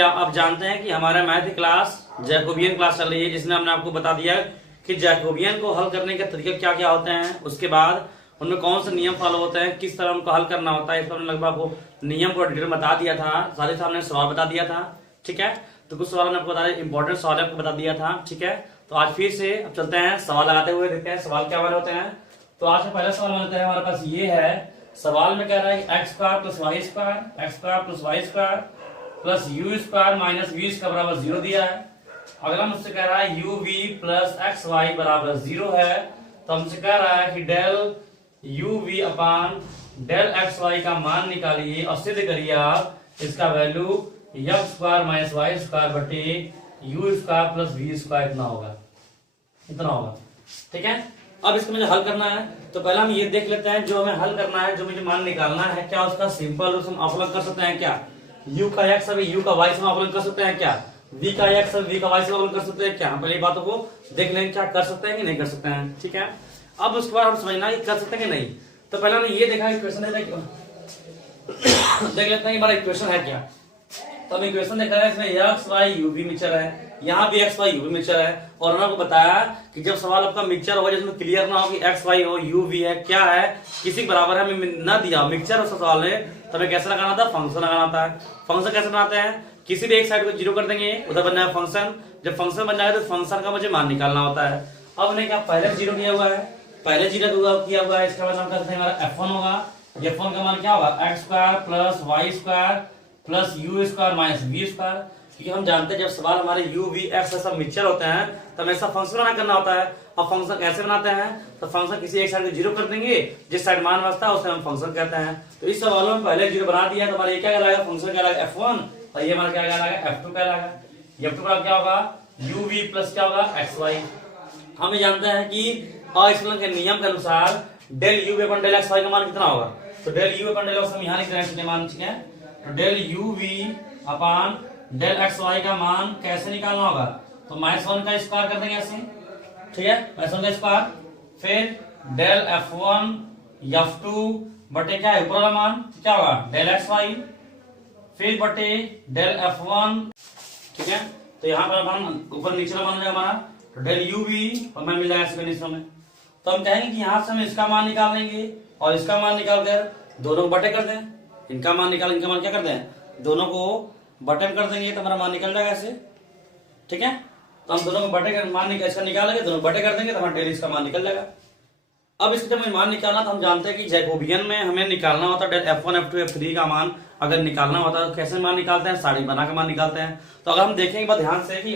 आप जानते हैं कि हमारा मैथ क्लास जैकोबियन क्लास चल रही है, जिसमें हमने आपको बता दिया कि जैकोबियन को हल करने के तरीके क्या क्या होते हैं, उसके बाद उनमें कौन से नियम फॉलो होते हैं, किस तरह उनको हल करना होता है। इस पर हमने लगभग आपको नियम को डिटेल बता दिया था, साथ ही साथ हमने सवाल बता दिया था। ठीक है, तो कुछ सवाल हमने आपको बता दिया, इंपॉर्टेंट सवाल आपको बता दिया था। ठीक है, तो आज फिर से अब चलते हैं सवाल लगाते हुए, देखते हैं सवाल क्या वाले होते हैं। तो आज का पहला सवाल बनता है हमारे पास ये है। सवाल में कह रहा है x square plus y square, x square plus y square plus u square minus v square बराबर 0 दिया है। अगला मुझसे कह रहा है u v plus x y बराबर 0 है। तो हमसे कह रहा है कि डेल यू वी अपान डेल एक्स वाई का मान निकालिए और सिद्ध करिए आप इसका value x square minus y square बटे u square plus v square इतना होगा, इतना होगा। ठीक है, अब इसको मुझे हल करना है। तो पहले हम ये देख लेते हैं जो हमें हल करना है, जो मुझे मान निकालना है, क्या उसका सिंपल रूप हम अवकलन कर सकते हैं क्या? u का x अब u का y से अवकलन कर सकते हैं क्या? v का x अब v का y से अवकलन कर सकते हैं क्या? हम पहले बातों को देख लेंगे क्या कर सकते हैं कि नहीं कर सकते हैं। ठीक है, अब उसके बाद हम समझना कि कर सकते हैं कि नहीं। तो पहले हमने ये देखा इक्वेशन देख लेते हैं हमारा इक्वेशन है क्या। तो हम इक्वेशन देख रहे हैं, इसमें एक्स वाई यू भी मिक्सचर है, यहाँ भी एक्स वाई यू भी मिक्सचर है। और उन्होंने आपको बताया कि जब सवाल आपका मिक्सचर होगा जिसमें क्लियर ना हो कि एक्स वाई हो यू भी है क्या है किसी के बराबर है, हमें ना दिया मिक्सचर उस सवाल में, तो हमें कैसे लगाना था? फंक्शन लगाना था। फंक्शन कैसे बनाते हैं? किसी भी एक साइड को 0 कर देंगे, उधर बन जाएगा फंक्शन। जब फंक्शन बन जाएगा तो फंक्शन का मुझे मान निकालना होता है। अब हमने क्या पहले 0 किया हुआ है, पहले 0 किया हुआ है, इसका बाद हम करते हैं हमारा f1 होगा। f1 का मान क्या होगा? X square plus y square plus u square minus v square. क्योंकि हम जानते हैं जब सवाल हमारे u v x ऐसा मिक्सचर होते हैं तो हमें ऐसा फंक्शन बना करना होता है। अब फंक्शन कैसे बनाते हैं? तो फंक्शन किसी एक साइड को 0 कर देंगे, जिस साइड मान बचता है उसे हम फंक्शन कहते हैं। तो इस सवालों में पहले 0 बना दिया तो हमारा ये क्या कहलाएगा? फंक्शन कहलाएगा f1 और ये हमारा क्या कहलाएगा? f2 कहलाएगा। f2 का क्या होगा? u v प्लस क्या होगा? xy। हम जानते हैं कि अवकलन के नियम के अनुसार डेल u v अपन डेल xy का मान कितना होगा? तो डेल u अपन डेल x हम यहां लिख रहे हैं मान। ठीक है, तो del u v upon del x y का मान कैसे निकालना होगा? तो -1 का स्क्वायर कर देंगे ऐसे। ठीक है, -1 का स्क्वायर, फिर डेल f1 f2 बटे क्या है ऊपर वाला मान क्या होगा? डेल एक्स वाई, फिर बटे डेल f1। ठीक है, तो यहाँ पर मान ऊपर नीचे मान जाएगा हमारा, तो डेल u v और मैं मिल जाएगा इसमें में। तो हम कहेंगे कि यहाँ से हम इसका मान निकाल लेंगे और इसका मान निकाल कर दोनों को बटे कर दें। इनका मान निकाल इनका मान क्या कर दें? दोनों को बटन कर देंगे तो हमारा मान निकल जाएगा ऐसे। ठीक है, तो हम दोनों को बटे कर मान इसका निकालेंगे, दोनों बटे कर देंगे तो हमारा डेल इसका मान निकल जाएगा। अब इसका जब हमें मान निकालना तो हम जानते हैं कि जैकोबियन में हमें निकालना होता है डेल f1 f2 f3 का मान अगर निकालना होता है तो कैसे मान निकालते हैं? साड़ी बना के मान निकालते हैं। तो अगर हम देखेंगे बात ध्यान से कि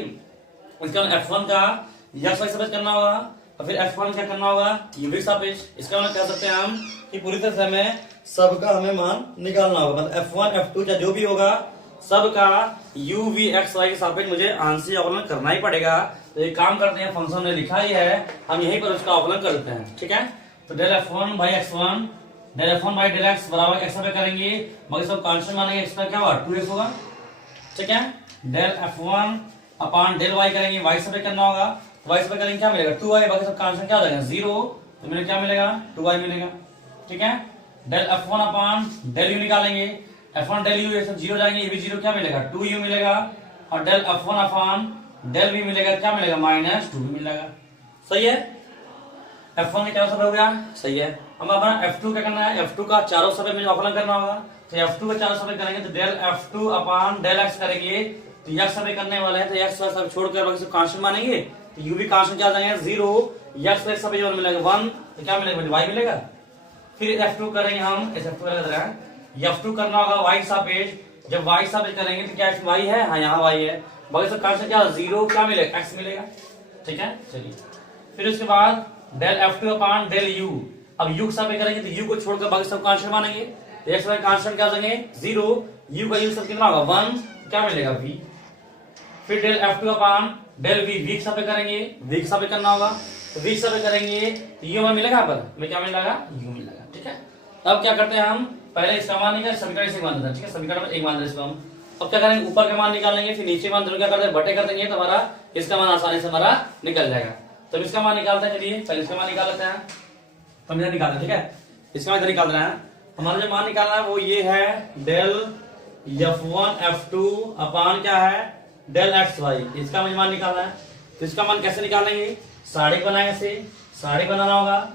इसका f1 का यक्स वाई सापेक्ष करना होगा और फिर f1 क्या करना होगा? यू वी सापेक्ष। इसका मतलब कह सकते हैं हम कि पूरी तरह से हमें सबका हमें मान निकालना होगा, मतलब f1 f2 या जो भी होगा सबका u v x y के सापेक्ष मुझे आंशिक अवकलन करना ही पड़ेगा। तो ये काम करते हैं, फंक्शन में लिखा ही है, हम यहीं पर उसका अवकलन कर देते हैं। ठीक है, तो del f1 by x1 del f1 by del x बराबर x पे करेंगे, मगर सब कांस्टेंट मानेंगे, x का क्या होगा? 2x होगा। ठीक है, del f1 upon del y करेंगे, y से करना होगा, तो y से करेंगे क्या मिलेगा? 2y, बाकी सब कांस्टेंट क्या हो जाएगा? 0, तो मुझे क्या मिलेगा? 2y मिलेगा। ठीक है, del f1 upon del u निकालेंगे, f1 डेल u ये सब 0 जाएंगे, ये भी 0, क्या मिलेगा? 2u मिलेगा। और del f1 upon del v मिलेगा, क्या मिलेगा? -2 मिलेगा। सही है, f1 के चारों सब हो गया। सही है, हम अपना f2 क्या करना है? f2 का चारों सब में अवकलन करना होगा। तो f2 का चारों सब करेंगे तो del f2 upon del x करेंगे, तो x सब करने वाले हैं तो x सब छोड़कर बाकी सब कांस्टेंट मानेंगे, तो u भी कांस्टेंट क्या जाएंगे? 0, x पे सब मिलेगा 1, तो क्या मिलेगा? y मिलेगा। फिर f2 करेंगे हम, इस f2 लग रहा है f2 करना होगा y सापेक्ष। जब y सापेक्ष करेंगे तो क्या y है? हाँ, यहाँ y है, बाकी सब कांस्टेंट क्या? 0, क्या मिलेगा? x मिलेगा। ठीक है, चलिए फिर उसके बाद del f2 upon del u। अब u सापेक्ष करेंगे तो u को छोड़कर बाकी सब कांस्टेंट मानेंगे, तो x वाला कांस्टेंट क्या देंगे? 0, u का u सब कितना होगा? 1, क्या मिलेगा? v। फिर del f2 upon del v, v सापेक्ष करेंगे, v सापेक्ष करना होगा, तो v सापेक्ष करेंगे तो u हमें मिलेगा, पर हमें क्या मिलेगा? u मिलेगा। ठीक है, अब क्या करते हैं हम? पहले इसका मान निकाल, समीकरण से मान देते हैं। ठीक है, समीकरण में एक मान देते हैं हम। अब क्या करेंगे? ऊपर का मान निकालेंगे, फिर नीचे मान दोनों क्या करते हैं? बटे कर देंगे, तो हमारा इसका मान आसानी से हमारा निकल जाएगा। तो इसका मान निकालते हैं, चलिए पहले इसका मान निकाल लेते हैं। तो हम इधर निकालते हैं। ठीक है, इसका मान इधर निकाल रहे हैं। हमारा जो मान निकालना है वो ये है, डेल F1 F2 अपान क्या है डेल एक्स वाई, इसका मुझे मान निकालना है। तो इसका मान कैसे निकालेंगे, साड़ी बनाएंगे से, साड़ी बनाना होगा,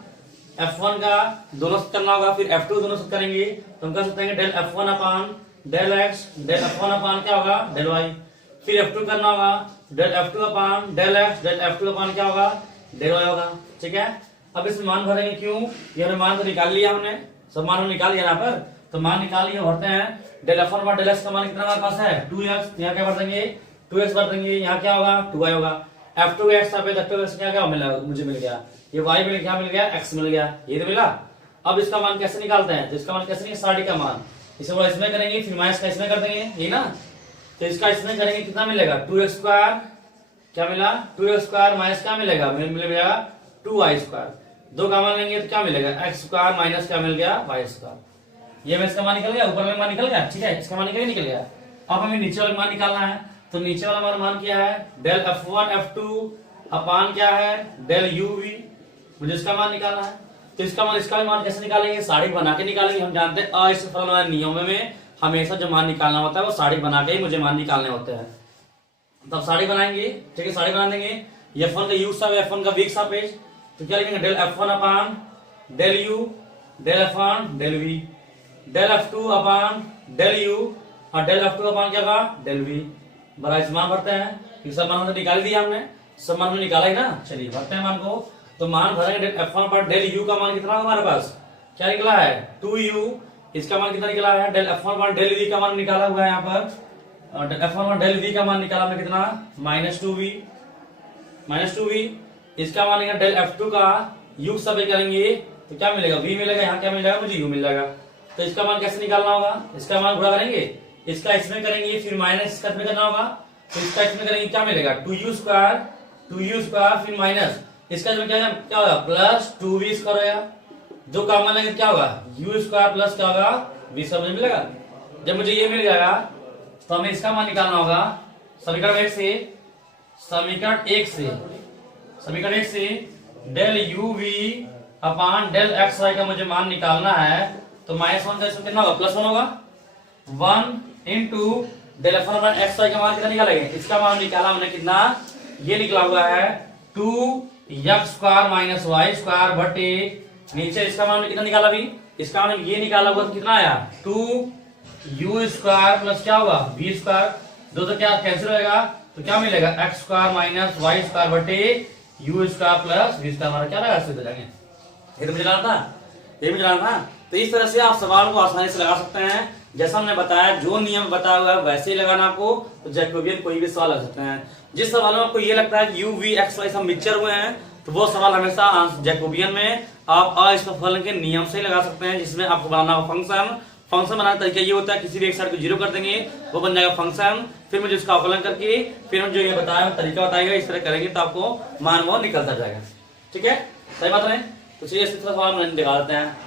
F1 का दोनों से करना होगा, फिर F2 दोनों से करेंगे तो हम कर सकते हैं del F1 upon del x, del F1 upon क्या होगा डेल वाई, फिर F2 करना होगा del F2 upon del x, del F2 upon क्या होगा डेल वाई होगा। ठीक है, अब इसमें मान भरेंगे, क्यों, ये हमने मान तो निकाल लिया, हमने सब मान निकाल लिया यहाँ पर, तो मान निकाल लिया, भरते हैं del F1 upon del x का मान कितना हमारे पास है 2x, यहाँ क्या भर देंगे 2x भर देंगे, यहाँ क्या होगा 2y होगा, F2 x क्या क्या मिला, मुझे मिल गया ये y मिल गया, मिल गया x मिल गया, ये तो मिला। अब इसका मान कैसे निकालते हैं, तो इसका मान कैसे नहीं, साड़ी का मान इसे इसमें करेंगे, फिर माइनस का इसमें कर देंगे, ये ना, तो इसका इसमें करेंगे कितना मिलेगा 2x स्क्वायर, क्या मिला 2x स्क्वायर माइनस क्या मिलेगा, मिलेगा 2y स्क्वायर, दो का मान लेंगे तो क्या मिलेगा x स्क्वायर माइनस क्या मिल गया y स्क्वायर, ये में इसका मान निकल गया, ऊपर में मान निकल गया। ठीक है, इसका मान निकल गया। अब हमें नीचे वाला मान निकालना है, तो नीचे वाला मान क्या है डेल F1 F2 अपान क्या है डेल UV, मुझे इसका मान निकालना है। तो इसका भी मान कैसे निकालेंगे, साड़ी बना के निकालेंगे। हम जानते हैं असफल वाले नियमों में हमेशा जो मान निकालना होता है वो साड़ी बना के ही मुझे मान निकालने होते हैं। तब साड़ी बनाएंगे, ठीक है, साड़ी बना देंगे, F1 का यू सब F1 का वीक सापेक्ष, तो क्या लिखेंगे del F1 upon del U del F1 del V, del F2 upon del U और डेल F2 अपान क्या होगा डेल V, बड़ा इस मान भरते हैं, सब मान तो निकाल दिया हमने, सब मान निकाला ही ना, चलिए भरते हैं मान को। तो मान भरेंगे डेल F1 पर डेल U का मान कितना होगा हमारे पास, क्या निकला है 2U, इसका मान कितना निकला है डेल F1 पर डेल V का मान निकाला हुआ है यहाँ पर, और F1 पर डेल V का मान निकाला हमने कितना -2V, इसका मान डेल F2 का U सब करेंगे तो क्या मिलेगा V मिलेगा, यहाँ क्या मिल जाएगा मुझे U मिल जाएगा। तो इसका मान कैसे निकालना होगा, इसका मान गुणा करेंगे, इसका इसमें करेंगे, फिर माइनस इसका इसमें करना होगा, तो इसका इसमें करेंगे क्या मिलेगा 2u स्क्वायर फिर माइनस इसका इसमें क्या होगा प्लस 2v स्क्वायर होगा, जो कॉमन लेंगे क्या होगा u स्क्वायर प्लस क्या होगा v सब मिलेगा। जब मुझे ये मिल जाएगा तो हमें इसका मान निकालना होगा समीकरण 1 से del uv upon del xy का मुझे मान निकालना है, तो -1 का इसमें कितना होगा +1 होगा, 1 इंटू डेल F1 अपान xy का मान कितना निकालेंगे, इसका मान निकाला हमने कितना, ये निकला हुआ है 2x square minus y square बटे नीचे इसका मान कितना निकाला, भी इसका मान ये निकाला हुआ तो कितना आया 2u स्क्वायर प्लस क्या होगा v स्क्वायर, दो तो क्या कैंसिल होगा तो क्या मिलेगा x square minus y square बटे u square plus v square, हमारा क्या लगा सीधे जाएंगे, ये तो मुझे जाना था, ये मुझे जाना था। तो इस तरह से आप सवाल को आसानी से लगा सकते हैं, जैसा हमने बताया जो नियम बताया हुआ है वैसे ही लगाना आपको, तो जैकोबियन कोई भी सवाल लग सकते हैं। जिस सवाल में आपको ये लगता है कि u v x y सब मिक्सचर हुए हैं तो वो सवाल हमेशा जैकोबियन में आप असफल के नियम से लगा सकते हैं, जिसमें आपको बनाना होगा फंक्शन बनाने का तरीका ये होता है किसी भी एक साइड को 0 कर देंगे वो बन जाएगा फंक्शन, फिर मुझे उसका अवकलन करके फिर हम जो ये बताया तरीका बताएगा इस तरह करेंगे तो आपको मान वो निकलता जाएगा। ठीक है, सही बात नहीं, तो चलिए इस तरह सवाल निकाल देते हैं।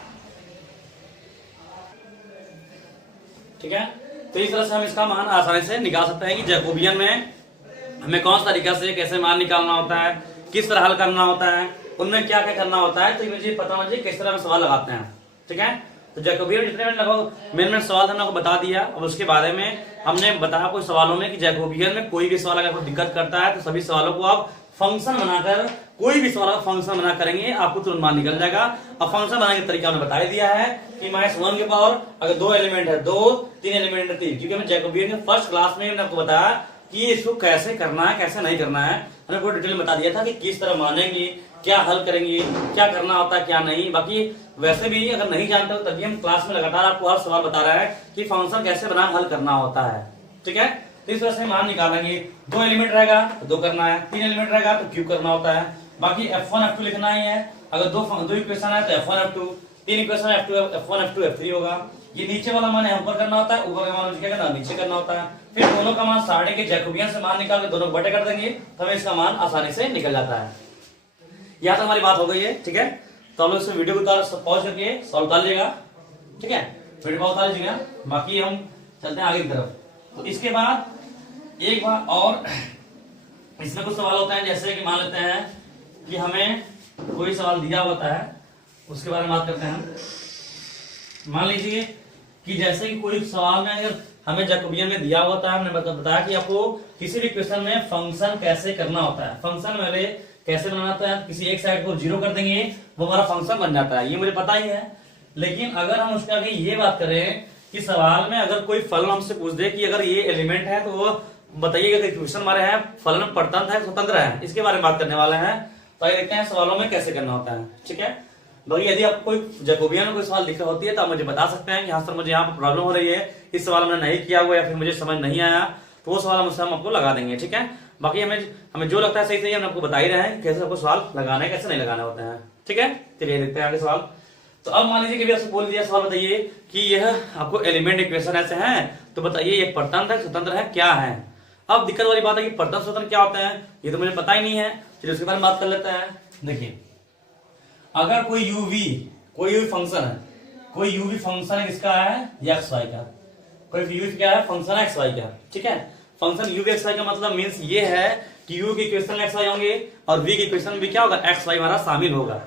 ठीक है, तो इस तरह से हम इसका मान आसानी से निकाल सकते हैं कि जैकोबियन में हमें कौन सा तरीका से कैसे मान निकालना होता है, किस तरह हल करना होता है, उनमें क्या क्या करना होता है, तो मुझे पता होना चाहिए किस तरह हम सवाल लगाते हैं। ठीक है, तो जैकोबियन जितने मेन सवाल हमने आपको बता दिया। अब उसके बारे में हमने बताया कुछ सवालों में कि जैकोबियन में कोई भी सवाल अगर कोई दिक्कत करता है तो सभी सवालों को आप फंक्शन बनाकर, कोई भी सवाल का फंक्शन बना करेंगे आपको तुरंत मान निकल जाएगा। अब फंक्शन बनाने का तरीका हमने बता दिया है कि -1 के पावर अगर 2 एलिमेंट है 2, 3 एलिमेंट है 3, क्योंकि हमने जैकोबियन के फर्स्ट क्लास में हमने आपको बताया कि इसको कैसे करना है कैसे नहीं करना है, हमने पूरा डिटेल में बता दिया था कि किस तरह मानेंगे, क्या हल करेंगे, क्या करना होता है क्या नहीं। बाकी वैसे भी अगर नहीं जानते हो तभी हम क्लास में लगातार आपको हर सवाल बता रहा है कि फंक्शन कैसे बना हल करना होता है। ठीक है, तो इस तरह से मान निकालेंगे। 2 एलिमेंट रहेगा तो 2 करना है, 3 एलिमेंट रहेगा तो क्यूब करना होता है। बाकी F1 F2 लिखना ही है, अगर दो इक्वेशन है तो F1 F2, 3 equation F1 F2 F3 होगा। ये नीचे वाला मान है ऊपर करना होता है, ऊपर का मान क्या करना नीचे करना होता है। फिर दोनों का मान सारणी के जैकोबियन से मान निकाल के दोनों बटे कर देंगे तो हमें इसका मान आसानी से निकल जाता है। यहाँ तक हमारी बात हो गई है। ठीक है, तो हम लोग इसमें वीडियो को पॉज करके सॉल्व उतार लीजिएगा। ठीक है, वीडियो को उतार लीजिएगा, बाकी हम चलते हैं आगे की तरफ। तो इसके बाद एक बार और इसमें कुछ सवाल होता है, जैसे कि मान लेते हैं कि हमें कोई सवाल दिया होता है, उसके बारे में बात करते हैं। मान लीजिए कि जैसे कि कोई सवाल में अगर हमें जैकोबियन में दिया हुआ था, हमने बताया कि आपको किसी भी क्वेश्चन में फंक्शन कैसे करना होता है। फंक्शन पहले कैसे बनाना होता है, किसी एक साइड को जीरो कर देंगे वो हमारा फंक्शन बन जाता है, ये मुझे पता ही है। लेकिन अगर हम उसके आगे ये बात करें कि सवाल में अगर कोई फलन हमसे पूछ दे कि अगर ये एलिमेंट है तो वो बताइएगा कि क्वेश्चन हमारे है फलन परतंत्र है स्वतंत्र है, इसके बारे में बात करने वाले हैं। तो आइए देखते हैं सवालों में कैसे करना होता है। ठीक है भाई, यदि आप कोई जैकोबियन में कोई सवाल लिखा होती है तो आप मुझे बता सकते हैं कि हाँ सर मुझे यहाँ पर प्रॉब्लम हो रही है, इस सवाल में नहीं किया हुआ या फिर मुझे समझ नहीं आया, तो वो सवाल हम आपको लगा देंगे। ठीक है, बाकी हमें जो लगता है सही हम आपको बता ही रहे हैं कैसे आपको सवाल लगाना है कैसे नहीं लगाना होता है। ठीक है, चलिए देखते हैं आगे सवाल। तो अब मान लीजिए कि आपसे बोल दिया सवाल, बताइए कि यह आपको एलिमेंट इक्वेशन ऐसे हैं, तो बताइए ये परतंत्र है स्वतंत्र है क्या है। अब दिक्कत वाली बात है कि परतंत्र स्वतंत्र क्या होता है, ये तो मुझे पता ही नहीं है। चलिए उसके बारे में बात कर लेते हैं। देखिए अगर कोई यूवी फंक्शन है, कोई यूवी फंक्शन किसका है एक्स वाई का, कोई यूवी क्या है फंक्शन है एक्स वाई का। ठीक है, फंक्शन यूवी एक्स वाई का मतलब मीन्स ये है कि यू के इक्वेशन में एक्स वाई होंगे और वी के इक्वेशन में भी क्या होगा एक्स वाई हमारा शामिल होगा।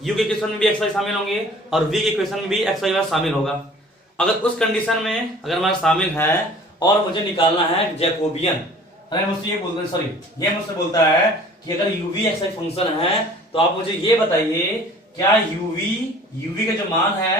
यू के इक्वेशन में भी एक्स वाई शामिल होंगे और वी के इक्वेशन में भी एक्स वाई हमारा शामिल होगा। अगर उस कंडीशन में अगर हमारा शामिल है और मुझे निकालना है जैकोबियन, अरे मुझसे ये बोलते हैं सॉरी ये मुझसे बोलता है कि अगर यूवी एक्स वाई फंक्शन है तो आप मुझे ये बताइए क्या यूवी का जो मान है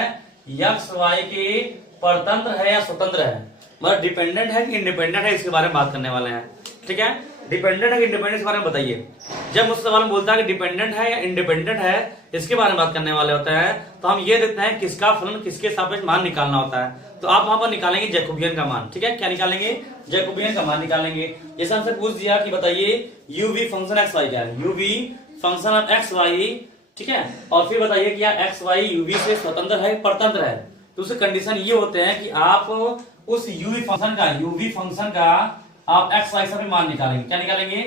एक्स वाई के परतंत्र है या स्वतंत्र है, मतलब डिपेंडेंट है कि इंडिपेंडेंट है, इसके बारे में बात करने वाले हैं। ठीक है, डिपेंडेंट है कि इंडिपेंडेंट के बारे में बताइए। जब मुझसे सवाल में बोलता है कि डिपेंडेंट है या इंडिपेंडेंट है, इसके बारे में बात करने वाले होते हैं, तो हम ये देखते हैं किसका फलन किसके सापेक्ष मान निकालना होता है। तो आप वहां पर निकालेंगे जैकोबियन का मान। ठीक है, क्या निकालेंगे जैकोबियन का मान निकालेंगे। जैसे हमसे पूछ दिया कि बताइए यूवी फंक्शन एक्स वाई क्या है, uv function of x y. ठीक है, और फिर बताइए कि एक्स वाई यूवी से स्वतंत्र है परतंत्र है। तो उसके कंडीशन ये होते हैं कि आप उस यूवी फंक्शन का आप एक्स वाई सापेक्ष मान निकालेंगे। क्या निकालेंगे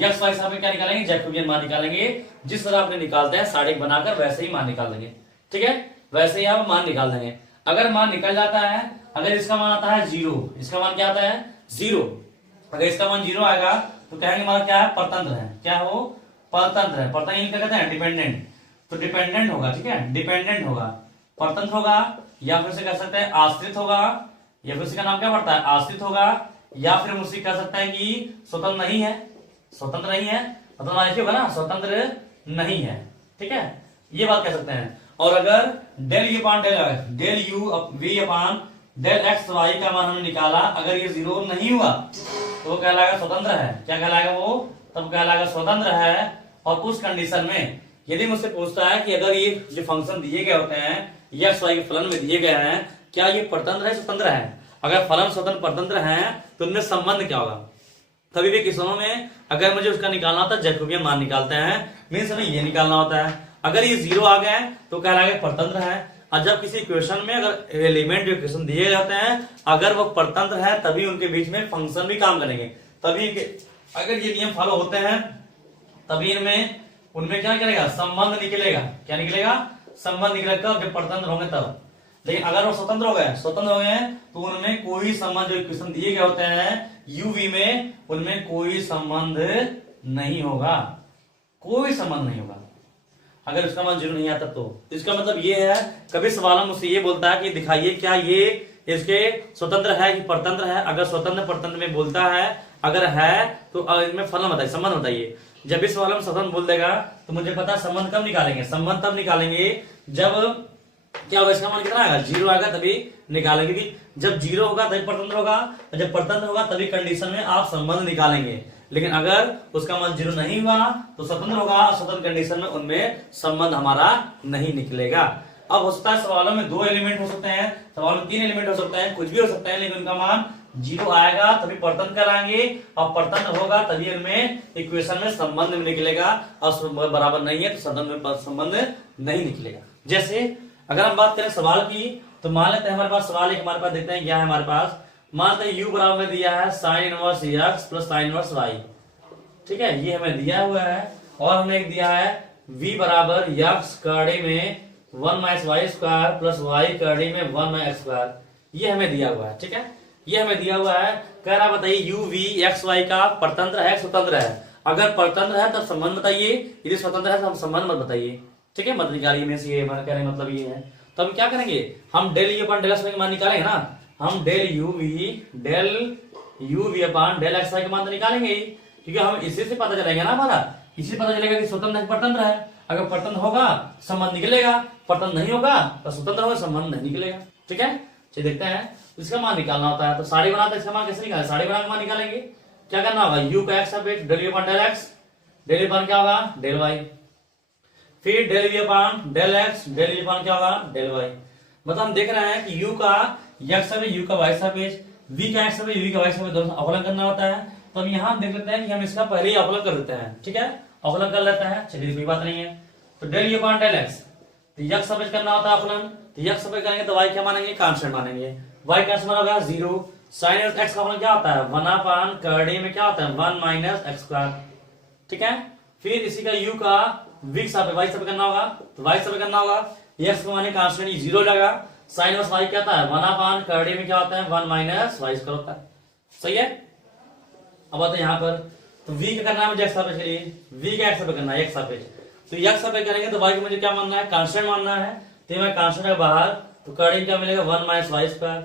एक्स वाई सापेक्ष क्या निकालेंगे जैकोबियन मान निकालेंगे। जिस तरह आपने निकालते हैं साइड बनाकर वैसे ही मान निकाल देंगे। ठीक है, वैसे ही आप मान निकाल देंगे। अगर मान निकल जाता है, अगर इसका मान आता है जीरो, इसका मान क्या आता है जीरो, अगर इसका मान जीरो आएगा तो कहेंगे हमारा क्या है परतंत्र है, क्या हो परतंत्र है। परतंत्र क्या कहते हैं डिपेंडेंट, तो डिपेंडेंट होगा। ठीक है, डिपेंडेंट होगा, परतंत्र होगा, या फिर से कह सकते हैं आश्रित होगा, या फिर इसका नाम क्या पड़ता है आश्रित होगा, या फिर मुझसे कह सकते हैं कि स्वतंत्र नहीं है, स्वतंत्र नहीं है मतलब ऐसे होगा ना स्वतंत्र नहीं है। ठीक है, ये बात कह सकते हैं। और अगर डेल यू अपान डेल यू वी अपान डेल एक्स वाई का मान हमने निकाला, अगर ये जीरो नहीं हुआ तो वो कहलाएगा स्वतंत्र है। क्या कहलाएगा वो, तब कहलाएगा स्वतंत्र है। और उस कंडीशन में यदि मुझसे पूछता है कि अगर ये जो फंक्शन दिए गए होते हैं एक्स वाई के फलन में दिए गए हैं, क्या ये परतंत्र है स्वतंत्र है, अगर फलन स्वतंत्र परतंत्र है तो उनमें संबंध क्या होगा। कभी भी किस्मों में अगर मुझे उसका निकालना होता है जैकोबियन मान निकालते हैं, मीन्स हमें ये निकालना होता है। अगर ये जीरो आ गए तो कहलाएगा परतंत्र है। और जब किसी इक्वेशन में अगर एलिमेंट जो इक्वेशन दिए जाते हैं अगर वो परतंत्र है तभी उनके बीच में फंक्शन भी काम करेंगे, तभी अगर ये नियम फॉलो होते हैं तभी इनमें उनमें क्या करेगा संबंध निकलेगा। क्या निकलेगा संबंध निकलेगा जब परतंत्र होंगे तब। लेकिन अगर वो स्वतंत्र हो गए तो उनमें कोई संबंध जो इक्वेशन दिए गए होते हैं यूवी में उनमें कोई संबंध नहीं होगा, कोई संबंध नहीं होगा अगर उसका मान जीरो नहीं आता तो। इसका मतलब ये है कभी सवाल मुझसे ये बोलता है कि दिखाइए क्या ये इसके स्वतंत्र है कि परतंत्र है। अगर स्वतंत्र परतंत्र में बोलता है अगर है तो इनमें फलन बताइए संबंध बताइए। जब इस सवाल में संबंध बोल देगा तो मुझे पता संबंध कब निकालेंगे, संबंध तब निकालेंगे जब क्या होगा इसका मान कितना आएगा जीरो आएगा तभी निकालेंगे। कि जब जीरो होगा तभी परतंत्र होगा और जब परतंत्र होगा तभी कंडीशन में आप संबंध निकालेंगे। लेकिन अगर उसका मान जीरो नहीं हुआ तो स्वतंत्र होगा, स्वतंत्र कंडीशन में उनमें संबंध हमारा नहीं निकलेगा। अब हो सकता है सवालों में दो एलिमेंट हो सकते हैं, सवालों में तीन एलिमेंट हो सकते हैं, कुछ भी हो सकता है, लेकिन उनका मान जीरो आएगा तभी परतंत्र कराएंगे और परतंत्र होगा तभी इनमें इक्वेशन में संबंध निकलेगा और बराबर नहीं है तो संबंध नहीं निकलेगा। जैसे अगर हम बात करें सवाल की तो मान लेते हैं हमारे पास सवाल एक हमारे पास देखते हैं क्या है हमारे पास। मान लेते हैं u बराबर में दिया है sine inverse x plus sine inverse y। ठीक है, ये हमें दिया हुआ है। और हमें एक दिया है v बराबर x कड़ी में 1 minus y square plus y कड़ी में 1 माइनस एक्स स्क्वायर, ये हमें दिया हुआ है। ठीक है, ये हमें दिया हुआ है। कह रहा बताइए u v x y का परतंत्र है स्वतंत्र है। अगर परतंत्र है तब संबंध बताइए, यदि स्वतंत्र है तो हम संबंध मत बताइए। ठीक है, मत निकालिए में से ये कहने मतलब ये है। तो हम क्या करेंगे हम del u upon del x y का मान निकालेंगे ना। हम डेल यू वी अपान डेल एक्स वाई का मान तो निकालेंगे ही, क्योंकि हम इसी से पता चलेगा ना हमारा, इसी से पता चलेगा कि स्वतंत्र है कि परतंत्र है। अगर परतंत्र होगा संबंध निकलेगा, परतंत्र नहीं होगा तो स्वतंत्र होगा, संबंध नहीं निकलेगा। ठीक है, चलिए देखते हैं इसका मान निकालना होता है। तो साड़ी बनाते इसका मान कैसे निकालें, साड़ी बना के मान निकालेंगे। क्या करना होगा, यू का एक्स सापेक्ष डेल यू अपान डेल एक्स, डेल यू अपान क्या होगा डेल वाई, फिर डेल वी अपान डेल एक्स, डेल यू अपान क्या होगा डेल वाई। मतलब हम देख रहे हैं कि u का x सापेक्ष यू का y सापेक्ष, v का x सापेक्ष v का y सापेक्ष दोनों अवकलन करना होता है। तो हम यहाँ देख लेते हैं कि हम इसका पहले ही अवकलन कर देते हैं। ठीक है, अवकलन कर लेते हैं, चलिए कोई बात नहीं है। तो डेल यू अपान डेल एक्स, तो x सापेक्ष करना होता है अवकलन, तो x सापेक्ष करेंगे तो y क्या मानेंगे कांस्टेंट मानेंगे, y कांस्टेंट होगा 0। sin x का अवकलन क्या होता है 1 अपान कर्डी में क्या होता है 1 माइनस एक्स स्क्वायर। ठीक है, फिर इसी का u का v सापेक्ष y सापेक्ष करना होगा, तो y सापेक्ष करना होगा, x को माने कांस्टेंट 0 लगा, साइन वर्स y क्या होता है 1 अपान कर्डी में क्या होता है 1 माइनस y स्क्वायर होता है। सही है, अब आता है यहाँ पर, तो v का करना है मुझे x सापेक्ष के लिए, v का x सापेक्ष करना है x सापेक्ष, तो x सापेक्ष करेंगे तो y को मुझे क्या मानना है कांस्टेंट मानना है, तो मैं कांस्टेंट है बाहर, तो कर्डी क्या मिलेगा 1 माइनस y स्क्वायर,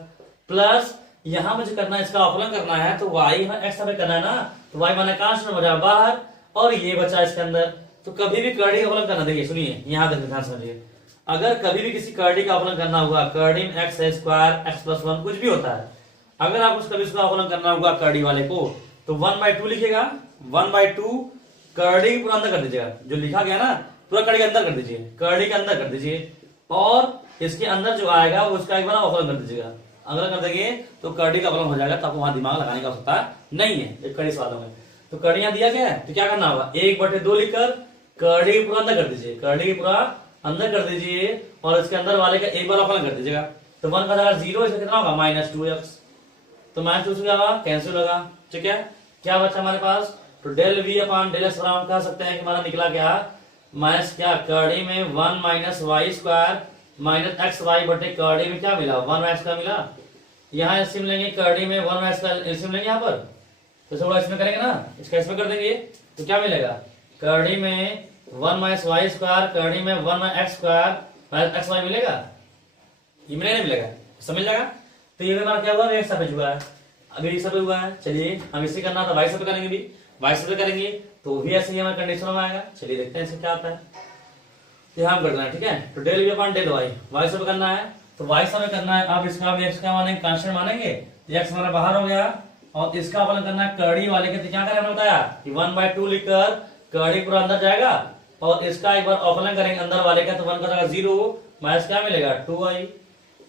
प्लस यहाँ मुझे करना है इसका अवकलन करना है, तो y x सापेक्ष करना है ना, तो y माने कांस्टेंट हो जाएगा बाहर, और ये बचा इसके अंदर। तो कभी भी कर्डी का अवकलन करना, देखिए सुनिए यहाँ तक ध्यान समझिए, अगर कभी भी किसी कर्डी का अवकलन करना होगा, कर्डी में एक्स स्क्वायर एक्स प्लस 1 कुछ भी होता है, अगर आप कभी उसका अवकलन करना होगा कर्डी वाले को, तो 1/2 लिखिएगा, 1/2 कर्डी पूरा अंदर कर दीजिएगा, जो लिखा गया ना पूरा कर्डी के अंदर कर दीजिए, कर्डी के अंदर कर दीजिए, और इसके अंदर जो आएगा उसका एक बार अवकलन कर दीजिएगा। अगर कर देंगे तो कर्डी का अवकलन हो जाएगा, तो आपको वहां दिमाग लगाने का आवश्यकता नहीं है एक कर्डी सवालों में। तो कर्डी यहाँ दिया गया है, तो क्या करना होगा 1/2 लिखकर कर्डी पूरा अंदर कर दीजिए, कर्डी पूरा अंदर कर दीजिए, और इसके अंदर वाले का एक बार अवकलन कर दीजिएगा, तो 1 का जगह 0, इसका कितना होगा -2x, तो -2 क्या होगा कैंसिल होगा। ठीक है, क्या बचा हमारे पास, तो del v upon del x बराबर कह सकते हैं कि हमारा निकला क्या माइनस क्या कर्डी में 1 minus y square minus x y बटे कर्डी में क्या मिला 1 एक्स का मिला। यहाँ एलसीएम लेंगे, कर्डी में 1 एक्स का एलसीएम लेंगे यहाँ पर, तो थोड़ा इसमें करेंगे ना, इसका इसमें कर देंगे, तो क्या मिलेगा कर्डी में 1 माइनस वाई स्क्वायर, कर्डी में 1 minus x square minus x y मिलेगा, ये मिलेगा नहीं मिलेगा, समझ जाएगा। तो ये हमारा क्या हुआ एक सापेक्ष हुआ है, अभी एक सापेक्ष हुआ है। चलिए हम इसे करना था y सापेक्ष करेंगे, भी y सापेक्ष करेंगे तो भी ऐसे ही हमारे कंडीशन में आएगा। चलिए देखते हैं इससे क्या आता है, यहाँ हम करना है। ठीक है, तो del v upon del y, y सापेक्ष करना है, तो y सापेक्ष करना है। अब इसका x का मानेंगे कांस्टेंट मानेंगे, तो x हमारा बाहर हो गया, और इसका अवकलन करना है कर्डी वाले के, तो क्या करें हमने बताया कि 1/2 लिखकर कर्डी पूरा अंदर जाएगा, और इसका एक बार अवकलन करेंगे अंदर वाले का, तो 1 का जगह 0 माइनस क्या मिलेगा 2y,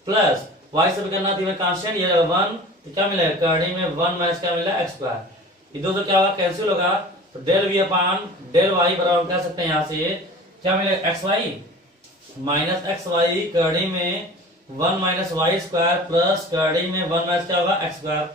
प्लस y से भी करना थी कांस्टेंट, ये 1, तो क्या मिलेगा कर्डी में 1 माइनस क्या मिलेगा एक्स स्क्वायर, ये दो तो क्या होगा कैंसिल होगा, तो del v upon del y बराबर कह सकते हैं यहाँ से क्या मिलेगा x y minus x y, कर्डी में 1 माइनस वाई स्क्वायर प्लस कर्डी में 1 माइनस क्या होगा x square,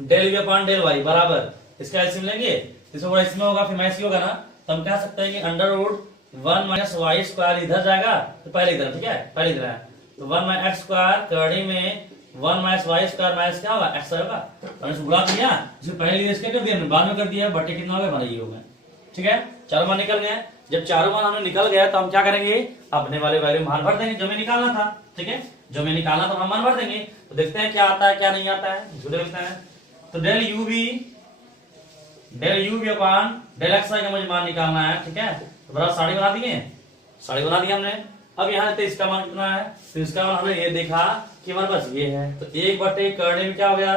del v upon del y बराबर इसका एलसीएम लेंगे, इसमें इसमें होगा फिर माइनस होगा ना, तो हम कह सकते हैं कि under root 1 minus y square इधर जाएगा, तो पहले इधर, ठीक है पहले इधर है, तो 1 माइनस एक्स स्क्वायर कर्डी में 1 माइनस वाई स्क्वायर माइनस क्या होगा एक्स होगा, और इसको बुला दिया, जिसको पहले इसके कर दिया बाद में कर दिया, बटे कितना होगा बना ये होगा। ठीक है, चारों मान निकल गए, जब चारों मान हमें निकल गया तो हम क्या करेंगे अपने वाले वैल्यू मान भर देंगे जो हमें निकालना था। ठीक है, जो हमें निकालना था हम मान भर देंगे, तो देखते हैं क्या आता है क्या नहीं आता है, इसको देखते हैं। तो डेल यू वी अपान डेल एक्स वाई का मुझे मान निकालना है। ठीक है, तो बराबर साड़ी बना दिए, साड़ी बना दिया हमने। अब यहाँ पे इसका मान कितना है, तो इसका मान हमने ये देखा कि हमारे पास ये है, तो 1/कर्डी में क्या हो गया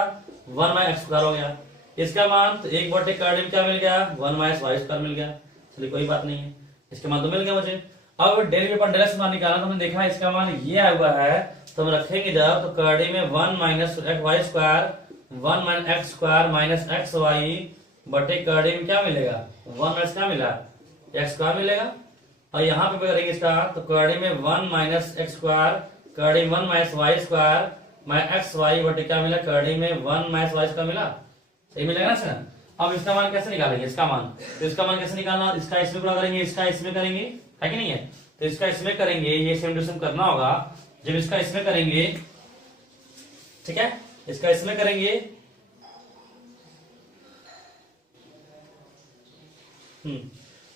1 माइनस एक्स स्क्वायर हो गया, इसका मान तो 1/कर्डी में क्या मिल गया 1 माइनस वाई स्क्वायर मिल गया। चलिए कोई बात नहीं है, इसका मान तो मिल गया मुझे। अब del v upon del x मान निकालना, तो हमने देखा इसका मान ये आया हुआ है, तो हम रखेंगे जब, तो कर्डी में 1 minus y square 1 minus x square minus x y बटे कर्डी में क्या मिलेगा 1 माइनस क्या मिला एक्स स्क्वायर मिलेगा, और यहाँ पे करेंगे इसका, तो कर्डी में 1 माइनस एक्स स्क्वायर कर्डी 1 minus y square minus x y बटे क्या मिला कर्डी में 1 माइनस वाई स्क्वायर मिला, सही मिलेगा ना सर। अब इसका मान कैसे निकालेंगे, इसका मान, तो इसका मान कैसे निकालना, इसका इसमें गुणा करेंगे, इसका इसमें करेंगे, है कि नहीं है, तो इसका इसमें करेंगे, ये सेम टू सेम करना होगा। जब इसका इसमें करेंगे, ठीक है, इसका इसमें करेंगे,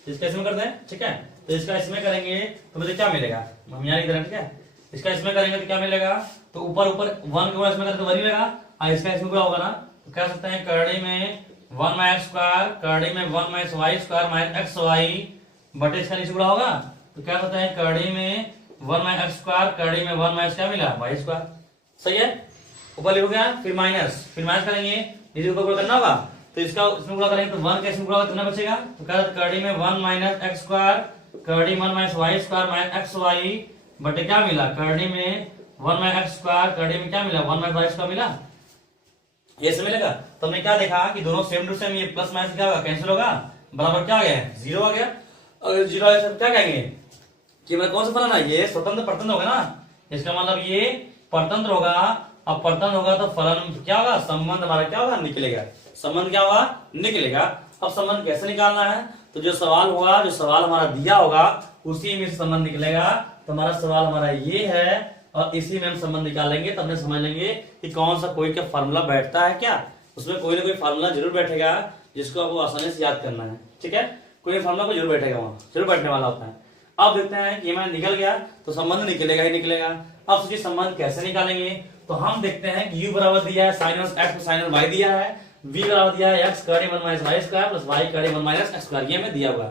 इसका इसमें कर दें, ठीक है, तो इसका इसमें करेंगे तो मुझे क्या मिलेगा, हम यहाँ लिख रहे हैं, ठीक है, इसका इसमें करेंगे तो क्या मिलेगा, तो ऊपर ऊपर 1 के ऊपर इसमें करें तो 1 ही रहेगा, और इसका इसमें पूरा होगा ना, तो कह सकते हैं करड़ी में 1 माइनस स्क्वायर, करड़ी में 1 minus y square minus x y बटे इसका नीचे पूरा होगा, तो कह सकते हैं करड़ी में 1 माइनस एक्स स्क्वायर, करड़ी में 1 माइनस क्या मिला वाई स्क्वायर। सही है, ऊपर लिखो क्या, फिर माइनस करेंगे, नीचे ऊपर पूरा करना होगा, तो इसका इसमें पूरा करेंगे तो 1 का इसमें पूरा होगा, कितना बचेगा, तो कह करड़ी में 1 माइनस एक्स स्क्वायर, करड़ी 1 minus y square minus x y बटे क्या मिला, करड़ी में 1 माइनस एक्स स्क्वायर, करड़ी में क्या मिला 1 माइनस वाई स्क्वायर मिला, ये से मिलेगा। तो हमने क्या देखा कि दोनों सेम टू सेम, ये प्लस माइनस क्या होगा, कैंसिल होगा, बराबर क्या आ गया, 0 आ गया। अगर 0 आया तो क्या कहेंगे कि मैं कौन सा फलन है, ये स्वतंत्र परतंत्र होगा ना, इसका मतलब ये परतंत्र होगा, अब परतंत्र होगा तो फलन क्या होगा, संबंध हमारा क्या होगा, निकलेगा, संबंध क्या होगा, निकलेगा। अब संबंध कैसे निकालना है, तो जो सवाल होगा, जो सवाल हमारा दिया होगा उसी में से संबंध निकलेगा। तो हमारा सवाल हमारा ये है और इसी में हम संबंध निकालेंगे, तब हम समझ लेंगे कि कौन सा कोई का फार्मूला बैठता है क्या, उसमें कोई ना कोई फार्मूला जरूर बैठेगा जिसको आपको आसानी से याद करना है। ठीक है, कोई फार्मूला को जरूर बैठेगा, वहां जरूर बैठने वाला होता है। अब देखते हैं कि मैं निकल गया तो संबंध निकलेगा ही निकलेगा। अब सोचिए संबंध कैसे निकालेंगे, तो हम देखते हैं कि u बराबर दिया है sin inverse x sin inverse y दिया है, v बराबर दिया है x करड़ी 1 minus y square plus y करड़ी 1 minus x square, ये हमें दिया हुआ है।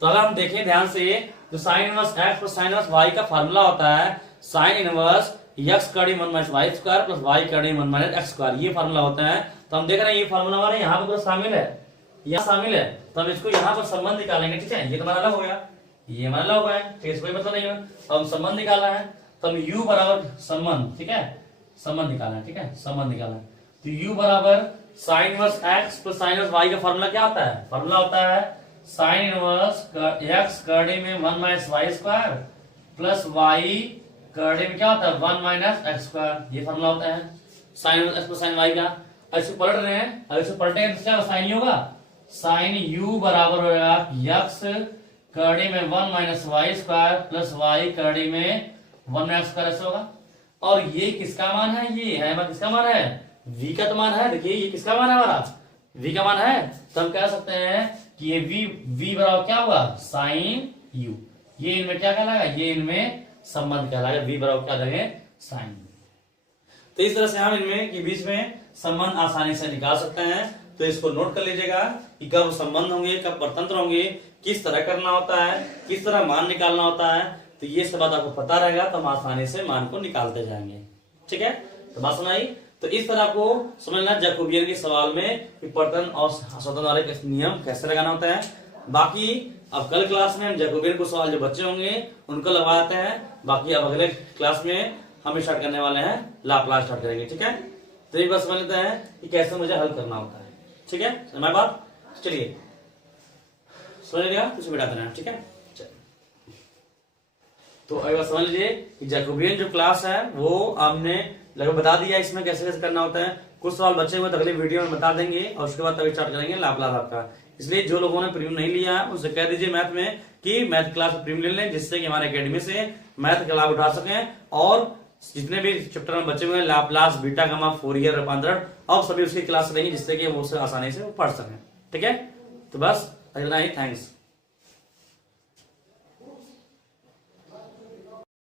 तो अगर हम देखें ध्यान से, तो sin inverse x plus sin inverse y का फार्मूला होता है sin inverse x करड़ी 1 minus y square plus y करड़ी 1 minus x square, ये फार्मूला होता है। तो हम देख रहे हैं ये फार्मूला हमारे यहाँ पर शामिल है, यहाँ शामिल है, तो हम इसको यहाँ पर संबंध निकालेंगे। ठीक है, ये तुम्हारा अलग हो गया, ये हमारा अलग हो गया, ठीक है, कोई मतलब नहीं है। तो हम संबंध निकालना है, तो हम u बराबर संबंध, ठीक है, संबंध निकालना है, ठीक है, संबंध निकालना है। तो u बराबर sin inverse x plus sin inverse y का फार्मूला क्या होता है, फार्मूला होता है sin इनवर्स x करड़ी में 1 minus y square plus y करड़ी में क्या होता है 1 माइनस x स्क्वायर, ये फार्मूला होता है sin inverse x plus sin y का। अब इसको पलट रहे हैं, अब इसको पलटेंगे तो क्या sin ही होगा, sin u बराबर हो जाएगा x करड़ी में 1 minus y square plus y करड़ी में 1 माइनस स्क्वायर, ऐसा होगा। और ये किसका मान है, ये है हमारा किसका मान है, v का तो मान है। देखिए ये किसका मान है, हमारा v का मान है, तो हम कह सकते हैं कि ये v बराबर क्या होगा साइन u, ये इनमें क्या कहलाएगा, ये इनमें संबंध कहलाएगा, v बराबर क्या देंगे साइन। तो इस तरह से हम इनमें के बीच में संबंध आसानी से निकाल सकते हैं। तो इसको नोट कर लीजिएगा कि कब संबंध होंगे, कब परतंत्र होंगे, किस तरह करना होता है, किस तरह मान निकालना होता है। तो ये सब बात आपको पता रहेगा तो हम आसानी से मान को निकालते जाएंगे। ठीक है, तो बात सुनाई। तो इस तरह आपको समझना जैकोबियन के सवाल में परतंत्र और स्वतंत्र वाले नियम कैसे लगाना होता है। बाकी अब कल क्लास में हम जैकोबियन को सवाल जो बच्चे होंगे उनको लगवाते हैं। बाकी अब अगले क्लास में हम स्टार्ट करने वाले हैं लाप्लास स्टार्ट करेंगे। ठीक है, तो एक बार समझ लेते हैं कि कैसे मुझे हल करना होता है। ठीक है, हमारी बात, चलिए समझ लिया, कुछ बिठा देना। ठीक है, तो एक बार समझ लीजिए कि जैकोबियन जो क्लास है वो हमने लगभग बता दिया इसमें कैसे कैसे करना होता है। कुछ सवाल बचे हुए तो अगले वीडियो में बता देंगे और उसके बाद तभी स्टार्ट करेंगे लाप्लास आपका। इसलिए जो लोगों ने प्रीमियम नहीं लिया है उनसे कह दीजिए मैथ में कि मैथ क्लास प्रीमियम ले लें, जिससे कि हमारे एकेडमी से मैथ का लाभ उठा सकें। और जितने भी चैप्टर में बचे हुए हैं लाप्लास, बीटा गामा, फोरियर, रूपांतरण, अब सभी उसकी क्लास लेंगे जिससे कि वो उसे आसानी से पढ़ सकें। ठीक है, तो बस इतना ही, थैंक्स।